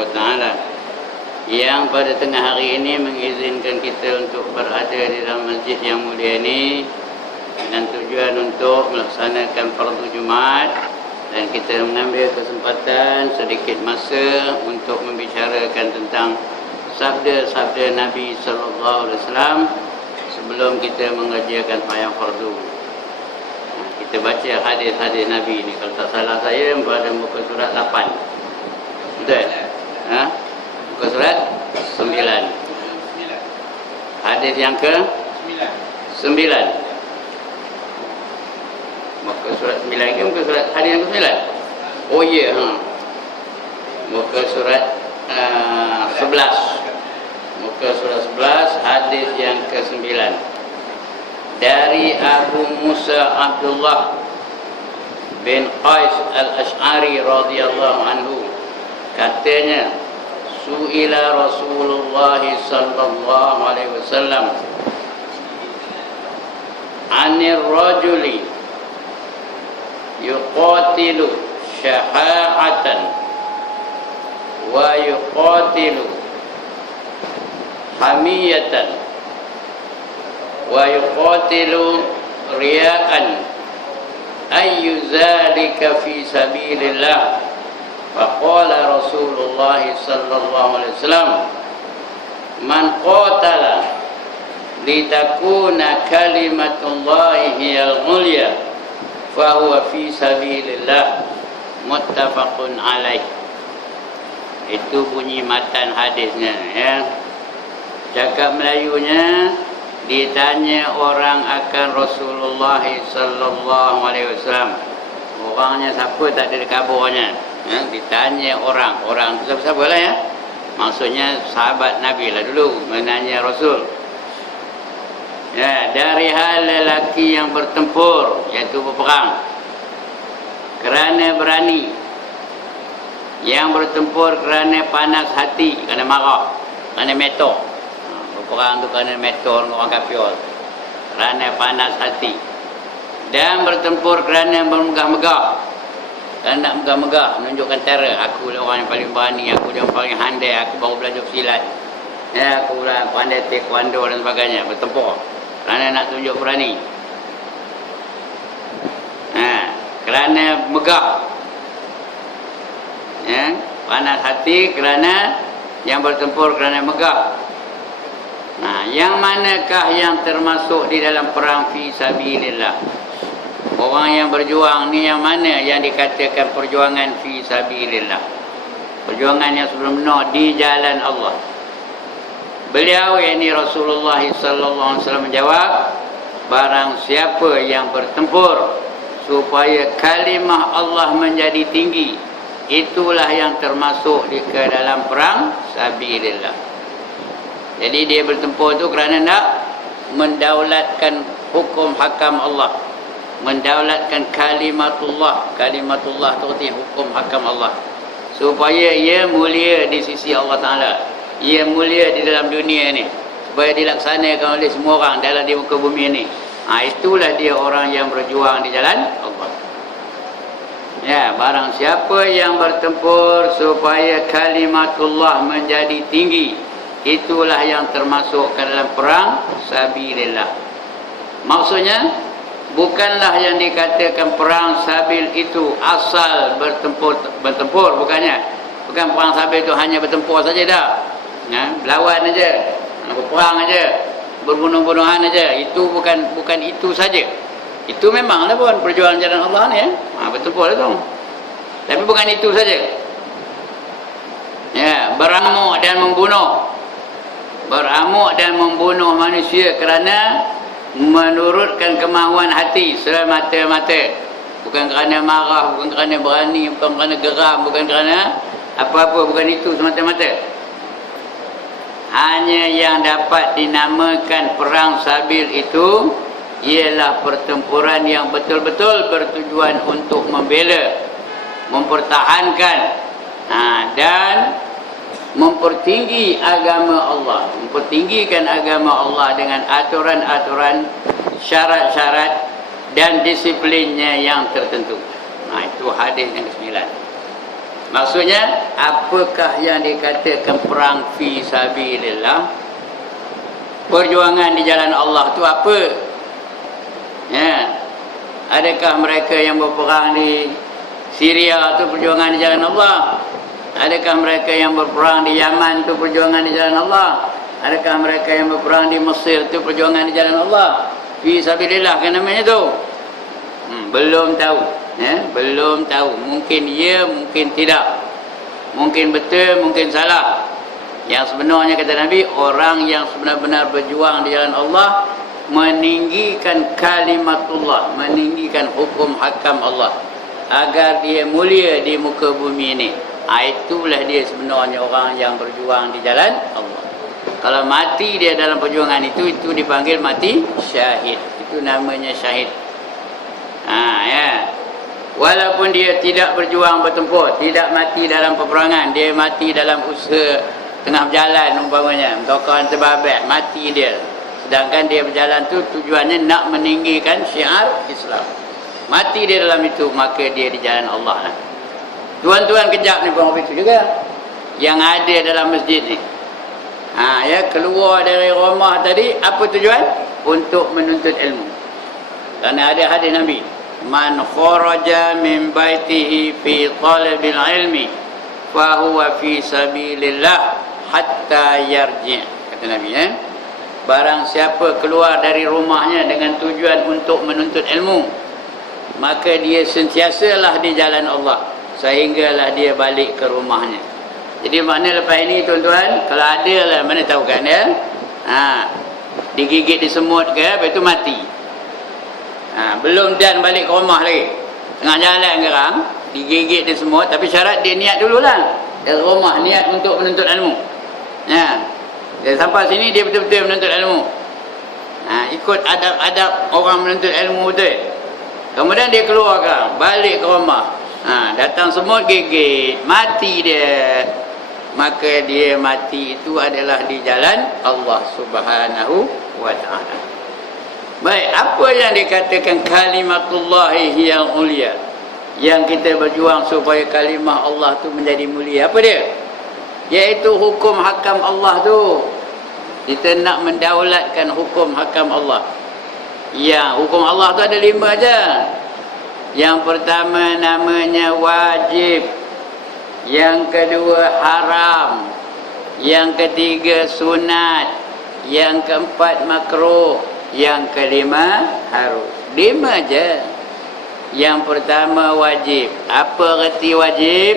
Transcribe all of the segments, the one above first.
wa ta'ala, yang pada tengah hari ini mengizinkan kita untuk berada di dalam masjid yang mulia ini dengan tujuan untuk melaksanakan fardu Jumaat, dan kita mengambil kesempatan sedikit masa untuk membicarakan tentang sabda-sabda Nabi sallallahu alaihi wasallam sebelum kita mengerjakan sembahyang fardu. Kita baca hadis-hadis Nabi ni, kalau tak salah saya pada muka surat 8. Betul? Muka surat 9. Hadis yang ke 9. Muka surat 9 ke muka surat hadis yang ke 9? Oh ya, muka surat 11. Muka surat 11 hadis yang ke 9. Dari Abu Musa Abdullah bin Qais al-Ash'ari radhiyallahu anhu, katanya, su'ila Rasulullah sallallahu alaihi wasallam anir rajuli yuqatilu syaha'atan wa yuqatilu hamiyatan wa yuqatilu riya'an ayyu zalika fi sabilillah. Faqala Rasulullah sallallahu alaihi wasallam, man qatala litakuna kalimatullahi hiyal ulya fahuwa fi sabilillah, muttafaqun alaih. Itu bunyi matan hadisnya, ya. Cakap Melayunya, ditanya orang akan Rasulullah sallallahu alaihi wasallam. Orangnya siapa tak ada kabarnya. Ditanya orang tu siapa lah, ya. Maksudnya sahabat Nabi lah dulu menanya Rasul. Ya, dari hal lelaki yang bertempur, iaitu berperang kerana berani, yang bertempur kerana panas hati, kerana marah, kerana metor. Berperang tu kerana metor dengan orang kafir, kerana panas hati. Dan bertempur kerana bermegah-megah, kerana nak megah-megah, menunjukkan terror. Aku lah orang yang paling berani, aku yang paling handai, aku baru belajar silat, ya, aku lah pandai taekwondo dan sebagainya. Bertempur kerana nak tunjuk berani, kerana megah, ya, panas hati kerana yang bertempur kerana megah. Yang manakah yang termasuk di dalam perang fi sabilillah? Orang yang berjuang ni yang mana yang dikatakan perjuangan fi sabilillah? Perjuangan yang sebenar di jalan Allah. Beliau, yakni Rasulullah sallallahu alaihi wasallam, menjawab, barang siapa yang bertempur supaya kalimah Allah menjadi tinggi, itulah yang termasuk di ke dalam perang sabilillah. Jadi dia bertempur tu kerana nak mendaulatkan hukum hakam Allah, mendaulatkan kalimatullah. Kalimatullah tu artinya hukum hakam Allah, supaya ia mulia di sisi Allah Ta'ala, ia mulia di dalam dunia ni, supaya dilaksanakan oleh semua orang dalam di muka bumi ni. Itulah dia orang yang berjuang di jalan Allah. Ya, barang siapa yang bertempur supaya kalimatullah menjadi tinggi, itulah yang termasuk ke dalam perang sabilillah. Maksudnya bukanlah yang dikatakan perang sabil itu asal bertempur, bukannya. Bukan perang sabil itu hanya bertempur saja dah, berlawan aja, berperang aja, berbunuh-bunuhan aja. Itu bukan itu saja. Itu memanglah pun perjuangan jalan Allah ni, ya. Bertempur itu. Tapi bukan itu saja. Ya, beramuk dan membunuh. Beramuk dan membunuh manusia kerana menurutkan kemahuan hati semata-mata. Bukan kerana marah, bukan kerana berani, bukan kerana geram, bukan kerana apa-apa, bukan itu semata-mata. Hanya yang dapat dinamakan perang sabil itu ialah pertempuran yang betul-betul bertujuan untuk membela, mempertahankan, dan mempertinggi agama Allah, mempertinggikan agama Allah dengan aturan-aturan, syarat-syarat dan disiplinnya yang tertentu. Itu hadis yang ke-9. Maksudnya, apakah yang dikatakan perang fi sabilillah? Perjuangan di jalan Allah tu apa? Ya. Adakah mereka yang berperang di Syria tu perjuangan di jalan Allah? Adakah mereka yang berperang di Yaman tu perjuangan di jalan Allah? Adakah mereka yang berperang di Mesir tu perjuangan di jalan Allah? Fi sabilillah kan namanya tu? Belum tahu. Belum tahu. Mungkin ya, mungkin tidak. Mungkin betul, mungkin salah. Yang sebenarnya kata Nabi, orang yang sebenar-benar berjuang di jalan Allah, meninggikan kalimatullah, meninggikan hukum hakam Allah, agar dia mulia di muka bumi ini. Itulah dia sebenarnya orang yang berjuang di jalan Allah. Kalau mati dia dalam perjuangan itu dipanggil mati syahid. Itu namanya syahid. Ya. Walaupun dia tidak berjuang bertempur, tidak mati dalam peperangan, dia mati dalam usaha tengah berjalan umpamanya, tokoh terbabit, mati dia. Sedangkan dia berjalan tu tujuannya nak meninggikan syiar Islam. Mati dia dalam itu, maka dia di jalan Allah lah. Tuan-tuan kejap ni pun itu juga yang ada dalam masjid ni. Ya, keluar dari rumah tadi, apa tujuan? Untuk menuntut ilmu. Kerana ada hadis Nabi, man kharaja min baitihi fi talabil ilmi fa huwa fi sabilillah hatta yarji'. Kata Nabi, barang siapa keluar dari rumahnya dengan tujuan untuk menuntut ilmu, maka dia sentiasalah di jalan Allah sehinggalah dia balik ke rumahnya. Jadi makna lepas ini tuan-tuan, kalau ada lah, mana tahu kan ya, digigit disemut ke, lepas itu mati. Belum dan balik ke rumah lagi, tengah jalan sekarang, digigit disemut, tapi syarat dia niat dululah dari rumah, niat untuk menuntut ilmu. Dia sampai sini dia betul-betul menuntut ilmu. Ikut adab-adab orang menuntut ilmu betul. Kemudian dia keluar kan, balik ke rumah. Datang semut gigit, mati dia. Maka dia mati itu adalah di jalan Allah Subhanahu wa ta'ala. Baik, apa yang dikatakan kalimatullahi yang mulia, yang kita berjuang supaya kalimah Allah tu menjadi mulia? Apa dia? Iaitu hukum hakam Allah tu. Kita nak mendaulatkan hukum hakam Allah. Ya, hukum Allah tu ada 5 aja. Yang pertama namanya wajib, yang kedua haram, yang ketiga sunat, yang keempat makruh, yang kelima harus. 5 aja. Yang pertama wajib. Apa erti wajib?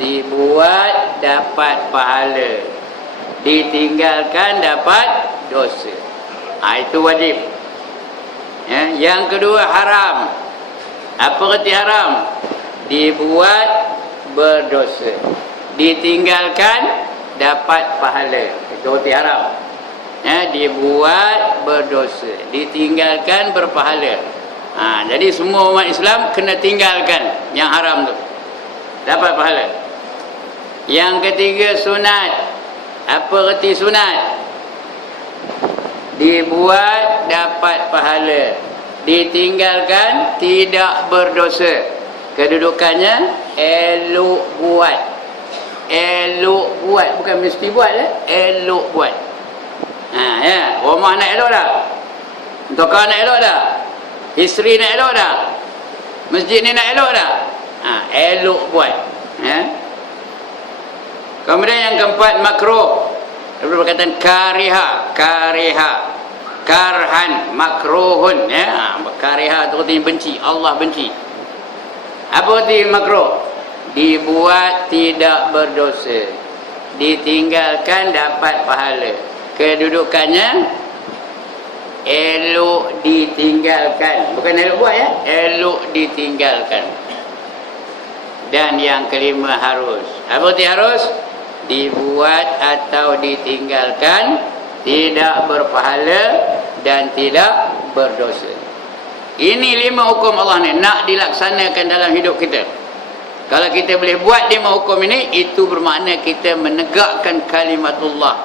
Dibuat dapat pahala, ditinggalkan dapat dosa. Itu wajib. Yang kedua haram. Apa erti haram? Dibuat berdosa, ditinggalkan dapat pahala. Itu erti haram. Dibuat berdosa, ditinggalkan berpahala. Jadi semua umat Islam kena tinggalkan yang haram tu, dapat pahala. Yang ketiga sunat. Apa erti sunat? Dibuat dapat pahala, ditinggalkan tidak berdosa. Kedudukannya elok buat. Elok buat, bukan mesti buat lah. Elok buat. Ya, rumah nak elok dah, tokau nak elok dah, isteri nak elok dah, masjid ni nak elok dah. Elok buat. Kemudian yang keempat makruh. Ada perkataan kariha, karhan, makruhun. Kariha tu artinya benci, Allah benci. Apa arti makruh? Dibuat tidak berdosa, ditinggalkan dapat pahala. Kedudukannya elok ditinggalkan, bukan elok buat ya, elok ditinggalkan. Dan yang kelima harus. Apa arti harus? Dibuat atau ditinggalkan tidak berpahala dan tidak berdosa. Ini 5 hukum Allah ni nak dilaksanakan dalam hidup kita. Kalau kita boleh buat 5 hukum ini, itu bermakna kita menegakkan kalimatullah,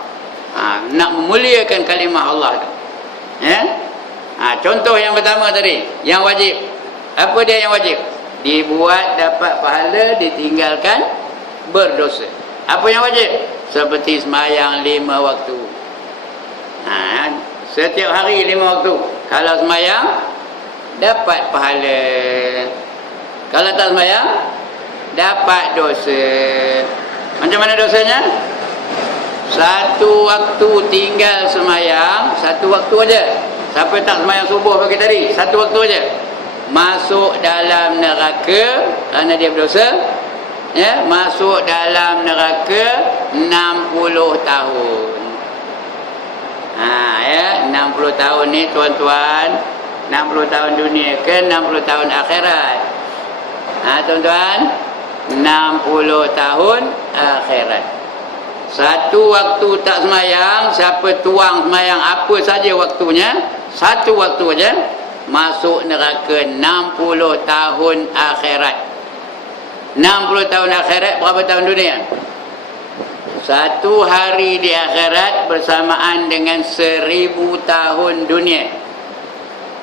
nak memuliakan kalimah Allah. Contoh yang pertama tadi, yang wajib. Apa dia yang wajib? Dibuat dapat pahala, ditinggalkan berdosa. Apa yang wajib? Seperti semayang 5 waktu. Setiap hari 5 waktu. Kalau semayang dapat pahala. Kalau tak semayang dapat dosa. Macam mana dosanya? Satu waktu tinggal semayang, satu waktu aja. Siapa tak semayang subuh pagi tadi, satu waktu aja, masuk dalam neraka kerana dia berdosa. Ya, masuk dalam neraka 60 tahun. 60 tahun ni tuan-tuan, 60 tahun dunia ke 60 tahun akhirat? Tuan-tuan, 60 tahun akhirat. Satu waktu tak semayang, siapa tuang semayang apa saja waktunya, satu waktu aja, masuk neraka 60 tahun akhirat. 60 tahun akhirat, berapa tahun dunia? Satu hari di akhirat bersamaan dengan 1000 tahun dunia.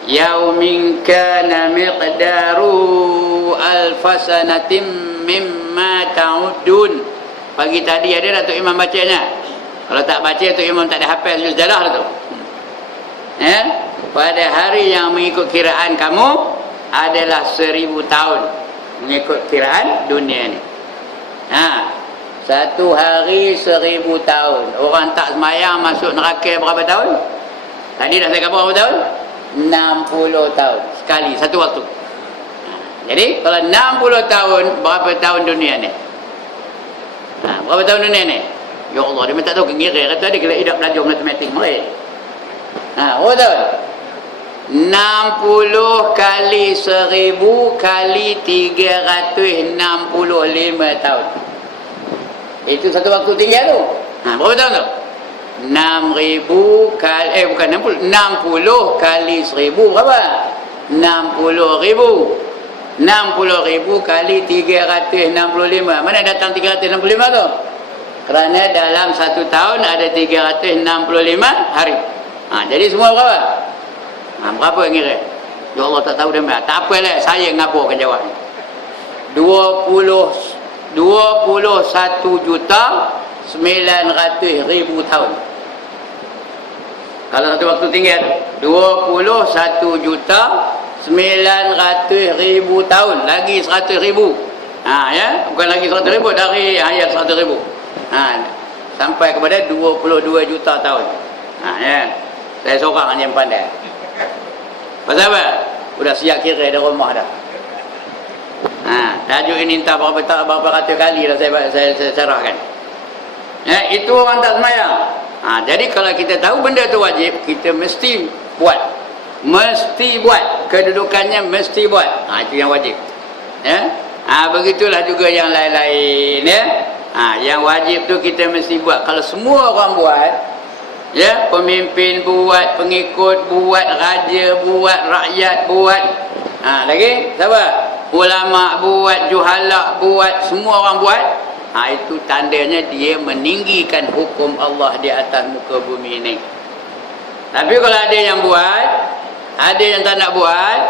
Yaumin kana miqdaruhu alfasanatim mimma ta'udun. Pagi tadi ada Datuk Imam bacanya. Kalau tak baca, Datuk Imam tak ada hafal sejarah tu. Pada hari yang mengikut kiraan kamu adalah 1000 tahun mengikut kiraan dunia ni. Satu hari 1000 tahun. Orang tak semayang masuk neraka berapa tahun? Tadi dah saya kata berapa tahun? 60 tahun sekali, satu waktu. Jadi kalau 60 tahun, berapa tahun dunia ni? Berapa tahun dunia ni? Ya Allah, dia tak tahu kira. Kata dia kena hidup belajar matematik mereka. Berapa tahun? 60 kali 1000 kali 365 tahun. Itu satu waktu tinggal tu. Berapa tahun tu? 6000 kali, bukan 60, 60 kali 1000 berapa? 60,000. 60,000 kali 365. Mana datang 365 tu? Kerana dalam satu tahun ada 365 hari. Jadi semua berapa? Berapa yang kira? Ya Allah, tak tahu dia mana. Tak apalah, saya ngaburkan jawab. 21,900,000 tahun. Kalau satu waktu tinggal 21,900,000 tahun. Lagi 100,000. Bukan lagi 100,000, dari ayat 100,000. Sampai kepada 22 juta tahun. Saya seorang yang pandai. Pasal apa? Sudah siap kira di rumah dah. Tajuk ini entah berapa ratus kali dah saya cerahkan. Itu orang tak semayang. Jadi kalau kita tahu benda tu wajib, kita mesti buat. Mesti buat. Kedudukannya mesti buat. Itu yang wajib. Begitulah juga yang lain-lain. Yang wajib tu kita mesti buat. Kalau semua orang buat, pemimpin buat, pengikut buat, raja buat, rakyat buat, lagi siapa? Ulama buat, juhala buat, semua orang buat, itu tandanya dia meninggikan hukum Allah di atas muka bumi ini. Tapi kalau ada yang buat, ada yang tak nak buat,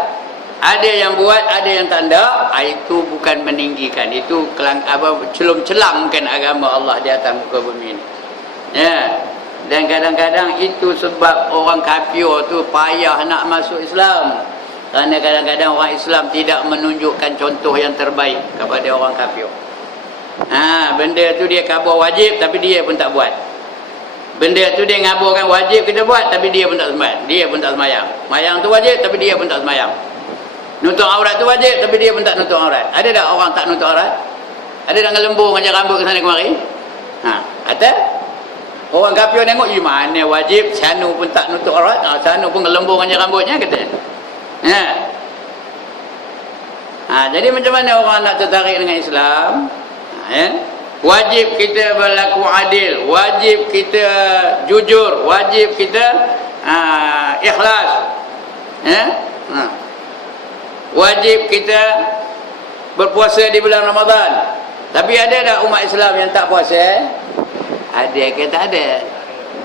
ada yang buat, ada yang tak nak, itu bukan meninggikan, itu celum-celangkan agama Allah di atas muka bumi ini. Dan kadang-kadang itu sebab orang kafir tu payah nak masuk Islam. Kerana kadang-kadang orang Islam tidak menunjukkan contoh yang terbaik kepada orang kafir. Benda tu dia kabur wajib tapi dia pun tak buat. Benda tu dia ngaburkan wajib kita buat tapi dia pun tak sembahyang. Dia pun tak sembahyang. Sembahyang tu wajib tapi dia pun tak sembahyang. Nutup aurat tu wajib tapi dia pun tak nutup aurat. Ada tak orang tak nutup aurat? Ada tak ngelembur ngajak rambut ke sana kemari? Ada? Orang kafir tengok, mana wajib, Sanu pun tak nutup aurat, Sanu pun ngelembur ngajak rambutnya katanya. Jadi macam mana orang nak tertarik dengan Islam? Wajib kita berlaku adil, wajib kita jujur, wajib kita ikhlas, wajib kita berpuasa di bulan Ramadan. Tapi ada tak umat Islam yang tak puasa? Ada ke tak ada?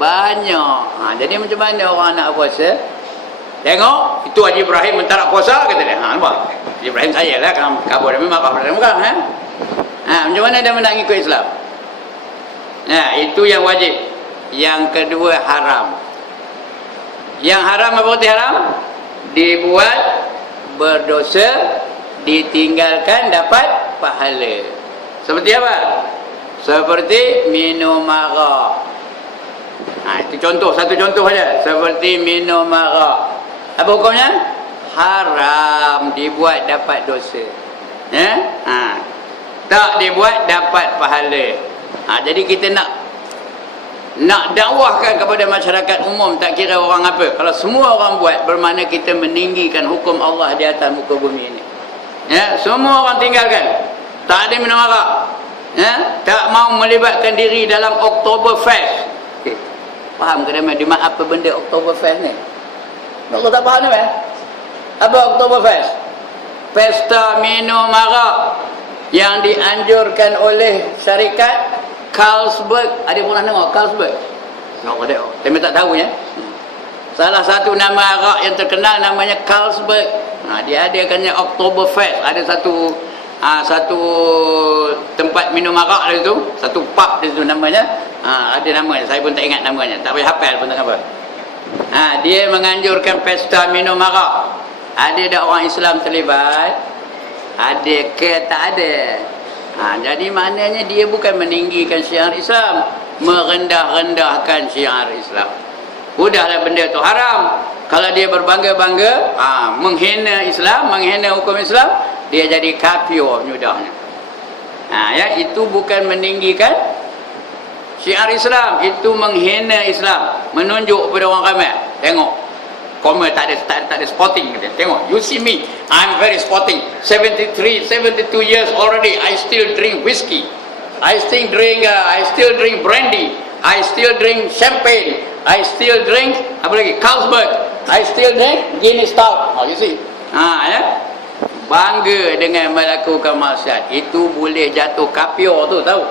Banyak. Jadi macam mana orang nak puasa? Tengok, itu Haji Ibrahim tak nak puasa, kata dia. Nampak? Ibrahim saya lah, kabur memang kabur dalam Mekah. Macam mana dia nak ikut Islam? Itu yang wajib. Yang kedua haram. Yang haram apa berarti haram? Dibuat berdosa, ditinggalkan dapat pahala. Seperti apa? Seperti minum arak. Itu contoh, satu contoh saja. Seperti minum arak. Apa hukumnya? Haram. Dibuat dapat dosa. Tak dibuat dapat pahala. Jadi kita nak dakwahkan kepada masyarakat umum, tak kira orang apa. Kalau semua orang buat, bermakna kita meninggikan hukum Allah di atas muka bumi ini. Semua orang tinggalkan. Tak ada minum arak. Tak mau melibatkan diri dalam Oktoberfest. Faham ke dia apa benda Oktoberfest ni? Allah tak faham ni. Apa Oktoberfest? Pesta minum arak yang dianjurkan oleh syarikat Carlsberg. Ada pernah tengok Carlsberg? Tapi tak tahu ya. Salah satu nama arak yang terkenal namanya Carlsberg. Dia adakannya Oktoberfest. Ada satu tempat minum arak dia tu, satu pub dia tu namanya. Ada namanya, saya pun tak ingat namanya. Tak payah hafal pun tak apa. Dia menganjurkan pesta minum arak. Ada tak orang Islam terlibat? Ada ke tak ada? Jadi maknanya dia bukan meninggikan syiar Islam, merendah-rendahkan syiar Islam. Udahlah benda tu haram. Kalau dia berbangga-bangga, menghina Islam, menghina hukum Islam, dia jadi kafir mudahnya. Itu bukan meninggikan syiar Islam, itu menghina Islam, menunjuk kepada orang ramai. Tengok, komen tak ada sporting. Tengok, you see me, I'm very sporting. 72 years already, I still drink whiskey. I still drink brandy. I still drink champagne. I still drink apa lagi? Carlsberg. I still drink Guinness Stout. You see. Bangga dengan melakukan maksiat, itu boleh jatuh kafir tu, tahu.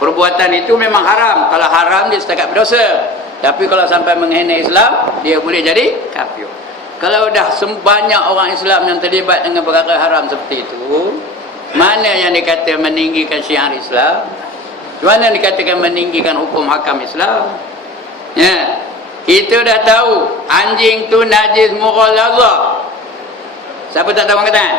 Perbuatan itu memang haram. Kalau haram dia setakat berdosa. Tapi kalau sampai menghina Islam, dia boleh jadi kafir. Kalau dah sebanyak orang Islam yang terlibat dengan perkara haram seperti itu, mana yang dikata meninggikan syiar Islam? Mana dikatakan meninggikan hukum hakam Islam? Kita dah tahu anjing tu najis mughalazah. Siapa tak tahu angkat tangan?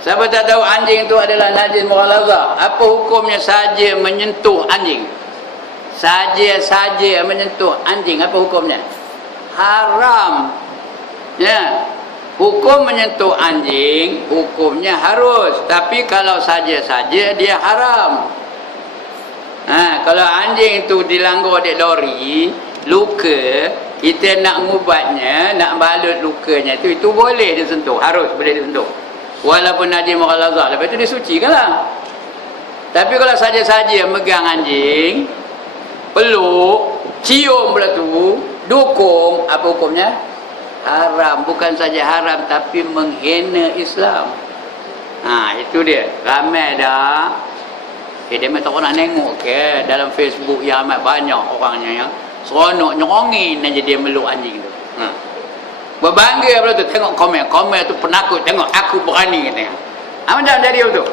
Siapa tak tahu anjing tu adalah najis mughalazah? Apa hukumnya saja menyentuh anjing? Saja menyentuh anjing, apa hukumnya? Haram. Hukum menyentuh anjing, hukumnya harus. Tapi kalau saja-saja, dia haram. Kalau anjing itu dilanggar di lori, luka, kita nak ngubatnya, nak balut lukanya itu boleh disentuh, harus boleh disentuh. Walaupun najis mughalazah, lepas itu disucikan lah. Tapi kalau saja-saja megang anjing, peluk, cium pula tu, dukung, apa hukumnya? Haram. Bukan saja haram, tapi menghina Islam. Itu dia. Ramai dah. Dia tak nak tengok ke dalam Facebook yang amat banyak orangnya yang seronok nyerongin aja dia meluk anjing tu. Berbangga pula tu, tengok komen tu penakut, tengok aku berani katanya. Macam jadi tu.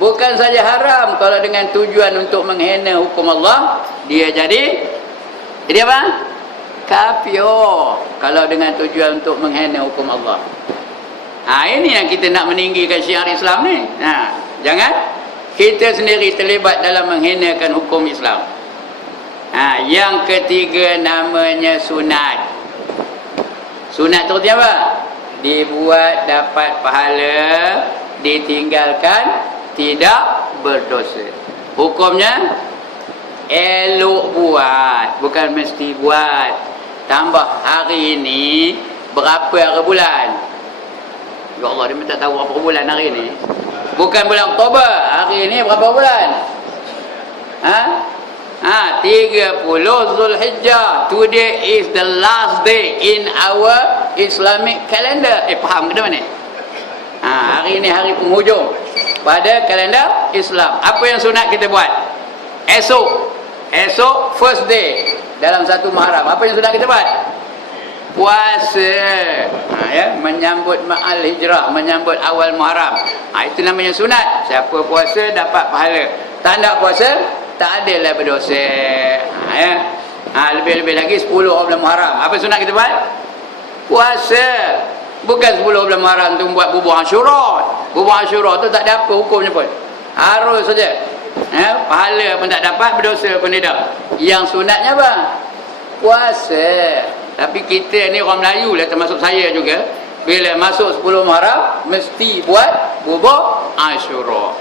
Bukan saja haram, kalau dengan tujuan untuk menghina hukum Allah, dia jadi apa? Kafir. Kalau dengan tujuan untuk menghina hukum Allah. Ini yang kita nak meninggikan syiar Islam ni. Jangan kita sendiri terlibat dalam menghinakan hukum Islam. Yang ketiga namanya sunat. Sunat tu apa? Dibuat dapat pahala, ditinggalkan tidak berdosa. Hukumnya elok buat, bukan mesti buat. Tambah hari ini berapa hari bulan? Ya Allah, dia tak tahu berapa bulan hari ini. Bukan bulan Oktober, hari ini berapa bulan? 30 Zulhijjah. Today is the last day in our Islamic calendar. Faham ke mana? Hari ini hari penghujung pada kalender Islam. Apa yang sunat kita buat? Esok first day dalam satu Muharram. Apa yang sunat kita buat? puasa. Ya, menyambut ma'al hijrah, menyambut awal Muharram. Itu namanya sunat. Siapa puasa dapat pahala. Tak nak puasa, tak adalah berdosa. Ya. Lebih-lebih lagi 10 bulan Muharram. Apa sunat kita buat? Puasa. Bukan 10 bulan Muharram tu buat bubur Asyura. Bubur Asyura tu tak ada apa hukumnya pun. Harus saja. Pahala pun tak dapat, berdosa pun tidak. Yang sunatnya apa? Puasa. Tapi kita ni orang Melayu lah, termasuk saya juga, bila masuk 10 Muharram mesti buat bubur Asyura.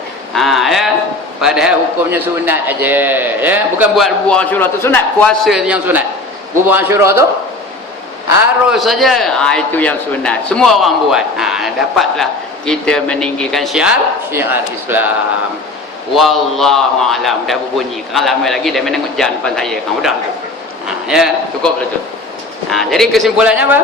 Ya. Padahal hukumnya sunat aja. Ya. Bukan buat bubur Asyura tu sunat, puasa yang sunat. Bubur Asyura tu harus saja. Itu yang sunat. Semua orang buat. Dapatlah kita meninggikan syiar Islam. Wallahu a'lam. Dah berbunyi. Kan lama lagi dah menengok jan depan saya. Udah tu. Ya, cukup lah tu. Jadi kesimpulannya apa?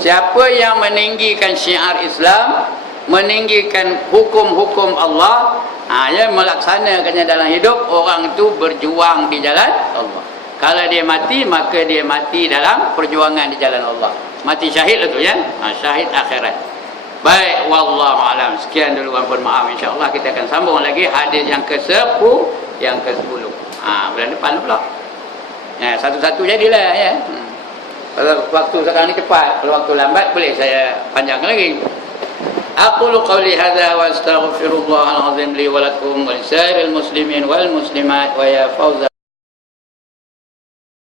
Siapa yang meninggikan syiar Islam, meninggikan hukum-hukum Allah, ya, melaksanakannya dalam hidup, orang itu berjuang di jalan Allah. Kalau dia mati, maka dia mati dalam perjuangan di jalan Allah. Mati syahid itu ya. Syahid akhirat. Baik, wallahu alam. Sekian dulu, ampun maaf. InsyaAllah kita akan sambung lagi hadis yang ke-10, yang ke-10. Bulan depan pula. Ya, satu-satu jadilah ya. Kalau waktu sekarang ni cepat, kalau waktu lambat boleh saya panjangkan lagi. Aqulu qawli hadza wa astaghfirullahal azim li wa lakum wa lisairil muslimin wal muslimat wa ya fawza